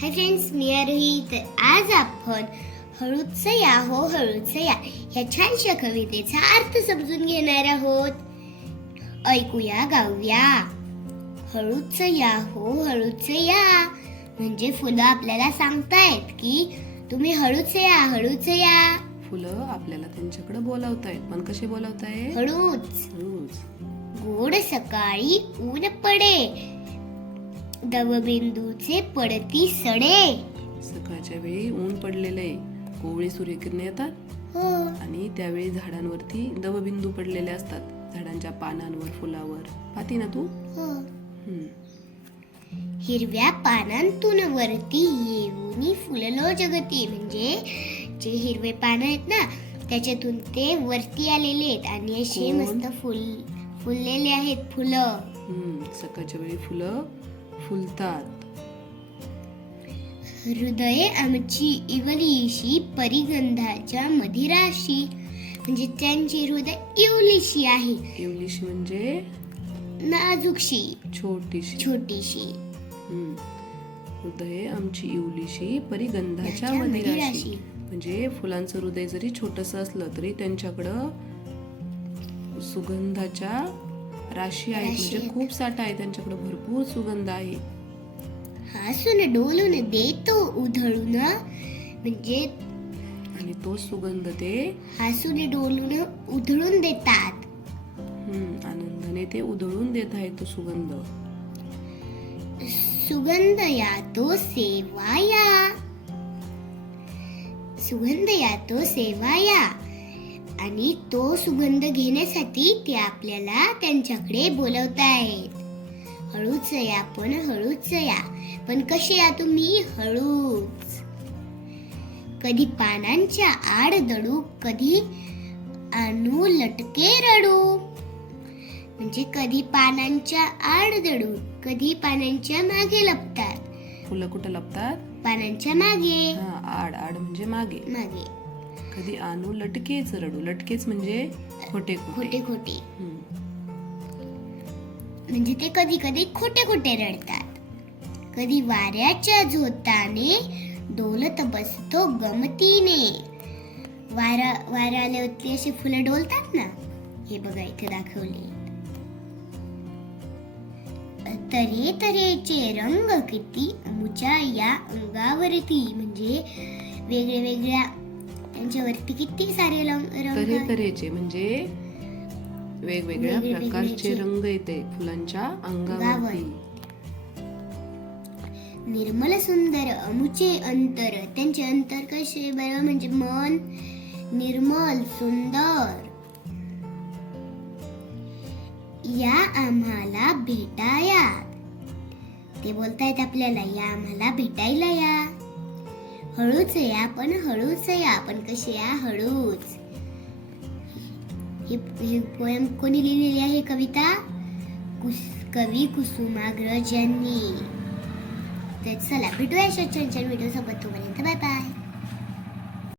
Hi friends मी आरोही तर आज आपण हळूच या हो हळूच या ह्या छानशा कवितेचा अर्थ समजून घेणार आहोत. ऐकूया गाऊया. हळूच या हो हळूच या म्हणजे फुलं आपल्याला सांगतायत की तुम्ही हळूच या हळूच या फुलं आपल्याला त्यांच्याकडे बोलावतायत. पण कसे बोलावतायत? हळूच. रोज गोड सकाळी ऊन पडे. दवबिंदूचे पडती सडे. सकाळच्या वेळी ऊन पडलेलं आहे. कोवळी सूर्यकिरणे येतात. हो. आणि त्यावेळी झाडांवरती दवबिंदू पडलेले असतात. झाडांच्या पानांवर फुलावर. पाहती ना तू? हो. हम्म. हिरव्या पानांतून वरती येऊनी फुललो जगती. म्हणजे जे हिरवे पानं आहेत ना त्याच्यातून ते वरती आलेले आहेत. आणि असे कोण? मस्त फुल फुललेले आहेत फुलं. हम्म. सकाळच्या वेळी फुलं फुलतात. हृदय आमची इवलीशी परिगंधाच्या मधिराशी म्हणजे त्यांची हृदय इवलीशी आहे. इंग्लिश म्हणजे? नाजूकशी. छोटीशी. छोटीशी. हम्म. हृदय आमची इवलीशी परिगंधाच्या त्याच्या मदिराशी. मदिराशी. म्हणजे फुलांचं हृदय जरी छोटस असलं तरी त्यांच्याकडं सुगंधाच्या राशी आहेत. राशी म्हणजे. खूप साठा आहे. त्यांच्याकडे भरपूर सुगंध आहे. हसून डोलून देतो उधळून. म्हणजे आणि तो सुगंध ते हसून डोलून उधळून देतात. हम्म, आनंदाने ते उधळून देत आहे तो सुगंध. सुगंध या तो सेवाया. सुगंध या तो सेवाया. आणि तो सुगंध घेण्यासाठी ते आपल्याला त्यांच्याकडे बोलवतायत. हळूच या पण हळूच या. पण कसे या तुम्ही? हळूच. कधी पानांच्या आड दडू कधी आणू लटके रडू. म्हणजे कधी पानांच्या आड दडू कधी पानांच्या मागे लपतात. फुलं कुठं लपतात? पानांच्या मागे. हा आड आड म्हणजे मागे. मागे. कधी आणू लटकेच रडू. लटकेच म्हणजे खोटे खोटे. खोटे खोटे. हम्म. म्हणजे ते कधी कधी खोटे खोटे रडतात. कधी वाऱ्याच्या झोताने डोलत बसतो गमतीने. वारा वारा आल्यावरती अशी फुलं डोलतात ना? हे बघा इथे दाखवले. तरे तऱ्हेचे रंग किती मुच्या या अंगावरती. म्हणजे वेगळ्या वेगळ्या त्यांच्यावरती किती सारे रंग तऱ्हे. तऱ्हेचे म्हणजे वेगवेगळ्या वेगळे प्रकारचे वेगळेचे. रंग येते फुलांच्या अंगावरती. निर्मल सुंदर अमुचे अंतर. त्यांचे अंतर कसे? बरं म्हणजे मन निर्मल सुंदर. या आम्हाला भेटाया. ते बोलतायत आपल्याला या आम्हाला भेटायला या. हळूच या पण हळूच या पण कसे या हळूच. ही पोयम कोणी लिहिलेली आहे कविता? कुस कवी कुसुमाग्रज यांनी. तर चला भेटूया अशा छान छान व्हिडिओ सोबत. तोपर्यंत बाय बाय